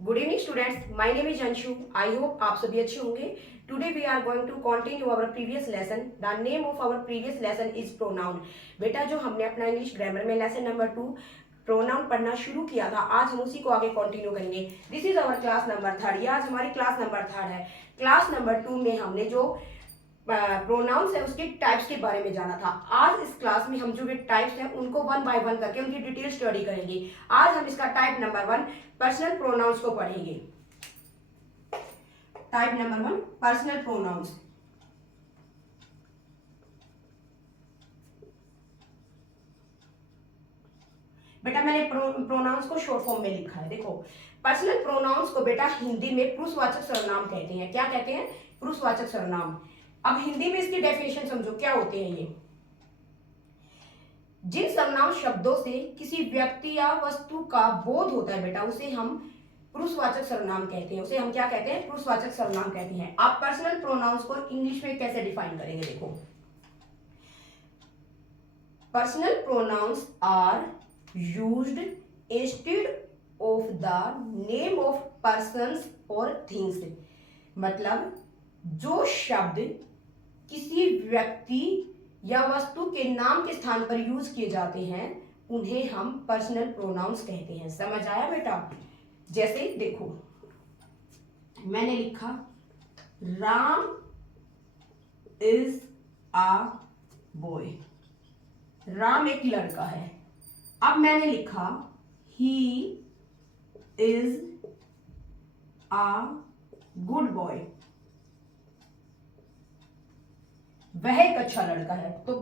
Good evening students, my name is Anshu. I hope आप सभी अच्छे होंगे। Today we are going to continue our previous lesson. The name of our previous lesson is pronoun. बेटा, जो हमने अपना English grammar में लेसन नंबर 2 प्रोनाउन पढ़ना शुरू किया था, आज हम उसी को आगे कंटिन्यू करेंगे। This is our class number 3। ये आज हमारी क्लास नंबर 3 है। क्लास नंबर 2 में हमने जो प्रोनाउंस है उसके टाइप्स के बारे में जाना था। आज इस क्लास में हम जो भी टाइप्स हैं उनको वन बाय वन करके उनकी डिटेल स्टडी करेंगे। आज हम इसका टाइप नंबर 1 पर्सनल प्रोनाउंस को पढ़ेंगे। Type number 1 personal pronouns. बेटा, मैंने प्रोनाउंस को शॉर्ट फॉर्म में लिखा है। देखो, पर्सनल प्रोनाउंस को बेटा हिंदी में पुरुषवाचक सर्वनाम कहते हैं। क्या कहते हैं? पुरुषवाचक सर्वनाम। अब हिंदी में इसकी डेफिनेशन समझो, क्या होते हैं ये? जिन सर्वनाम शब्दों से किसी व्यक्ति या वस्तु का बोध होता है बेटा, उसे हम पुरुषवाचक सर्वनाम कहते हैं। उसे हम क्या कहते हैं? पुरुषवाचक सर्वनाम कहते हैं। आप पर्सनल प्रोनाउंस को इंग्लिश में कैसे डिफाइन करेंगे? देखो, personal pronouns are used instead of the name of persons और थिंग्स। मतलब जो शब्द किसी व्यक्ति या वस्तु के नाम के स्थान पर यूज किए जाते हैं उन्हें हम पर्सनल प्रोनाउंस कहते हैं। समझ आया बेटा? जैसे देखो, मैंने लिखा Ram is a boy. Ram एक लड़का है। अब मैंने लिखा he is a good boy. वह एक अच्छा लड़का है। तो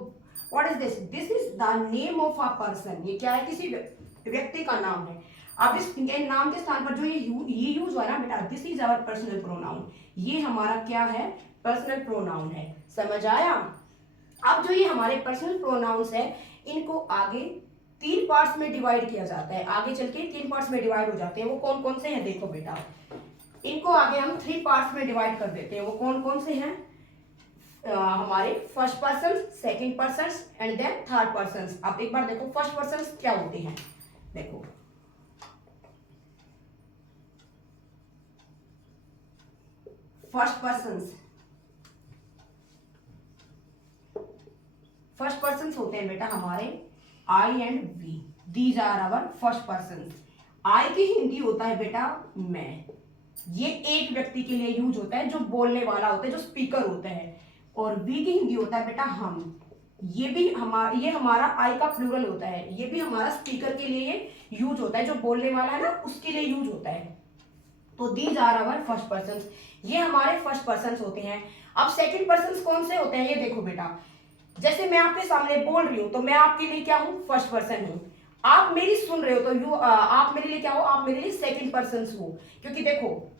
what is this? This is the name of a person. ये क्या है? किसी व्यक्ति का नाम है। अब इस नाम के स्थान पर जो ये यूज हुआ ना बेटा, this is our personal pronoun. ये हमारा क्या है? पर्सनल प्रोनाउन है। समझ आया? अब जो ये हमारे पर्सनल प्रोनाउंस है, इनको आगे 3 पार्ट्स में डिवाइड किया जाता है। आगे चल के 3 पार्ट्स में डिवाइड हो जाते हैं। वो कौन कौन से हैं? देखो बेटा, इनको आगे हम 3 पार्ट्स में डिवाइड कर देते हैं। वो कौन कौन से हैं? हमारे first person, second person and then third person. आप एक बार देखो फर्स्ट पर्सन क्या होते हैं। देखो, फर्स्ट पर्सन होते हैं बेटा हमारे I and we. These are our first person. I की हिंदी होता है बेटा मैं। ये एक व्यक्ति के लिए यूज होता है जो बोलने वाला होता है, जो स्पीकर होता है। और वी की हिंदी होता है बेटा हम। ये हमारा आई का प्लूरल होता है। ये भी हमारा स्पीकर के लिए यूज होता है, जो बोलने वाला है ना उसके लिए यूज होता है। तो these are our first person. ये हमारे फर्स्ट पर्सन होते हैं। अब सेकंड पर्सन कौन से होते हैं? ये देखो बेटा, जैसे मैं आपके सामने बोल रही हूं तो मैं आपके लिए क्या हूं? फर्स्ट पर्सन हूं। आप मेरी सुन रहे हो तो आप मेरे लिए क्या हो? आप मेरे लिए सेकंड पर्सन हो। क्योंकि देखो,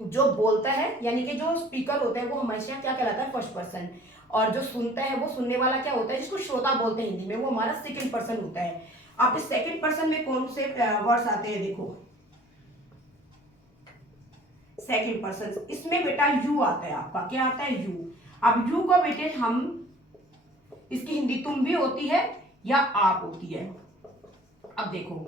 जो बोलता है यानी कि जो स्पीकर होता है वो हमेशा क्या कहलाता है? First person. और जो सुनता है, वो सुनने वाला क्या होता है? जिसको श्रोता बोलते हैं हिंदी में, वो हमारा सेकंड पर्सन होता है। आप इस सेकंड पर्सन में कौन से वर्ड्स आते हैं? देखो, सेकंड पर्सन इसमें बेटा यू आता है। आपका क्या आता है? यू। अब यू को बेटे हम, इसकी हिंदी तुम भी होती है या आप होती है। अब देखो,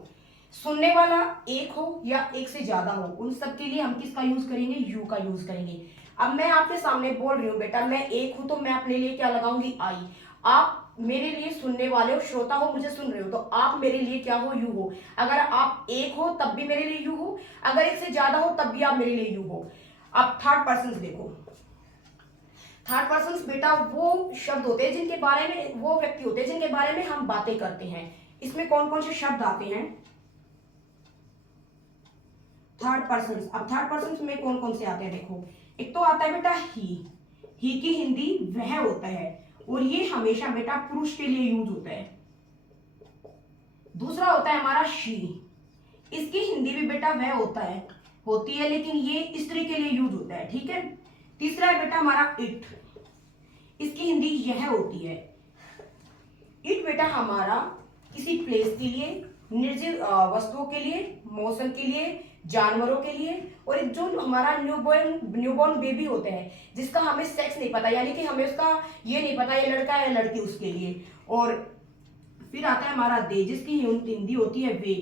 सुनने वाला एक हो या एक से ज्यादा हो, उन सब के लिए हम किसका यूज करेंगे? यू का यूज करेंगे। अब मैं आपके सामने बोल रही हूँ बेटा, मैं एक हूं तो मैं अपने लिए क्या लगाऊंगी? आई। आप मेरे लिए सुनने वाले हो, श्रोता हो, मुझे सुन रहे हो, तो आप मेरे लिए क्या हो? यू हो। अगर आप एक हो तब भी मेरे लिए यू हो, अगर एक से ज्यादा हो तब भी आप मेरे लिए यू हो। अब थर्ड पर्सन देखो, थर्ड पर्सन बेटा वो शब्द होते हैं जिनके बारे में, वो व्यक्ति होते हैं जिनके बारे में हम बातें करते हैं। इसमें कौन कौन से शब्द आते हैं? Third person. अब थर्ड पर्सन में कौन कौन से आते हैं? देखो, एक तो आता है बेटा ही की हिंदी वह होता है, और ये हमेशा बेटा पुरुष के लिए यूज होता है। दूसरा होता है हमारा शी। इसकी हिंदी भी बेटा वह होती है, लेकिन ये स्त्री के लिए यूज होता है। ठीक है। तीसरा है बेटा हमारा इट। इसकी हिंदी यह होती है। इट बेटा हमारा किसी प्लेस के लिए, निर्जीव वस्तुओं के लिए, मौसम के लिए, जानवरों के लिए, और एक जो हमारा न्यूबॉर्न बेबी होता है जिसका हमें सेक्स नहीं पता, यानी कि हमें उसका ये नहीं पता ये लड़का है या लड़की, उसके लिए। और फिर आता है हमारा दे, जिसकी हिंदी होती है वे।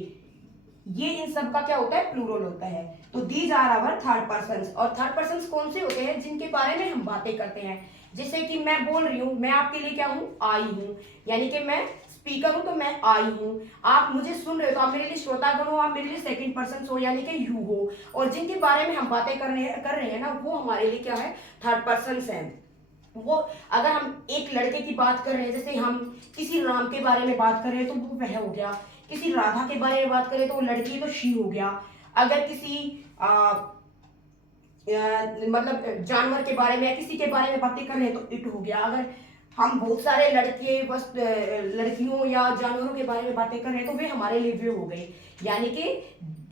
ये इन सब का क्या होता है, प्लूरल होता है। तो these are our third persons. और थर्ड पर्सन्स कौन से होते हैं, जिनके बारे में हम बातें करते हैं। जैसे कि मैं बोल रही हूँ, मैं आपके लिए क्या हूँ, आई हूँ, यानी कि मैं स्पीकर हूं तो मैं आई हूं। आप मुझे सुन रहे हो तो आप मेरे लिए श्रोतागण हो, आप मेरे लिए सेकंड पर्सन हो, यानी कि यू हो। और जिनके बारे में हम बातें कर रहे हैं ना, वो हमारे लिए क्या है, थर्ड पर्सन है। वो अगर हम एक लड़के की बात कर रहे हैं, जैसे हम किसी राम के बारे में बात कर रहे हैं तो वो वह हो गया। किसी राधा के बारे में बात करें तो वो लड़की है तो शी हो गया। अगर किसी मतलब जानवर के बारे में, किसी के बारे में बातें कर रहे हैं तो इट हो गया। अगर हम बहुत सारे लड़के बस लड़कियों या जानवरों के बारे में बातें कर रहे हैं तो वे हमारे लिए वे हो गए। यानी कि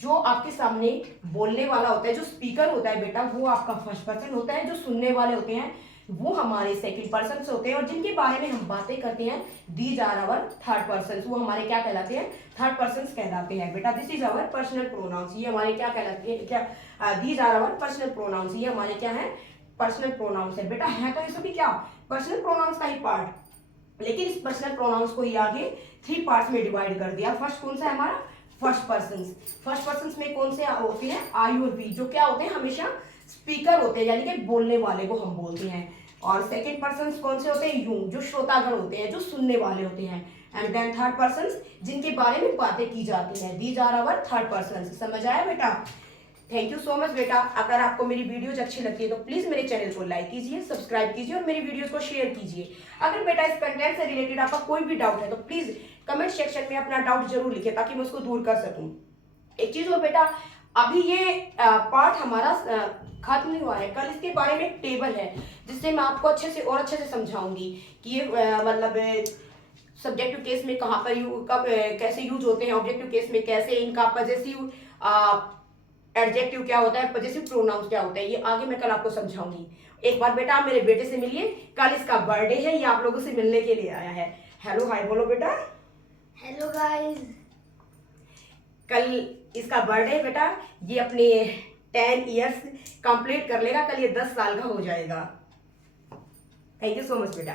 जो आपके सामने बोलने वाला होता है, जो स्पीकर होता है बेटा, वो आपका फर्स्ट पर्सन होता है। जो सुनने वाले होते हैं वो हमारे सेकंड पर्सन होते हैं। और जिनके बारे में हम बातें करते हैं, these are our third person, वो हमारे क्या कहलाते हैं, थर्ड पर्सन कहलाते हैं बेटा। This is our personal pronouns, ये हमारे क्या कहलाते हैं, क्या these are our personal pronouns, ये हमारे क्या है, पर्सनल प्रोनाउंस है बेटा। है तो ये सभी क्या, पर्सनल प्रोनाउंस का ही पार्ट। लेकिन इस पर्सनल प्रोनाउंस को ही आगे 3 पार्ट्स में डिवाइड कर दिया। फर्स्ट कौन सा है हमारा, फर्स्ट पर्सन। फर्स्ट पर्सन में कौन से होते हैं, आई और वी, जो क्या होते हैं, हमेशा स्पीकर होते हैं, यानी कि बोलने वाले को हम बोलते हैं। और सेकंड पर्सन कौन से होते हैं, यू, जो श्रोतागण होते हैं, जो सुनने वाले होते हैं। एंड देन थर्ड पर्सन, जिनके बारे में बातें की जाती हैं, these are our third person. समझ आया बेटा। थैंक यू सो मच बेटा। अगर आपको मेरी वीडियोज अच्छी लगती है तो प्लीज मेरे चैनल को लाइक कीजिए, सब्सक्राइब कीजिए और मेरी वीडियोस को शेयर कीजिए। अगर बेटा इस कंटेंट से रिलेटेड आपका कोई भी डाउट है तो प्लीज कमेंट सेक्शन में अपना डाउट जरूर लिखिए, ताकि मैं उसको दूर कर सकूं। एक चीज और बेटा, अभी ये पार्ट हमारा खत्म नहीं हुआ है। कल इसके बारे में एक टेबल है, जिससे मैं आपको अच्छे से समझाऊंगी कि ये मतलब सब्जेक्टिव केस में कहाँ पर कब कैसे यूज होते हैं, ऑब्जेक्टिव केस में कैसे, इनका पजेसिव एडजेक्टिव क्या होता है, पजेसिव प्रोनाउंस क्या होता है, ये आगे मैं कल आपको समझाऊंगी। एक बार बेटा आप मेरे बेटे से मिलिए, कल इसका बर्थडे है, ये आप लोगों से मिलने के लिए आया है। हेलो हाय बोलो बेटा। Hello guys. कल इसका बर्थडे है बेटा, ये अपने 10 ईयर्स कंप्लीट कर लेगा, कल ये 10 साल का हो जाएगा। थैंक यू सो मच बेटा।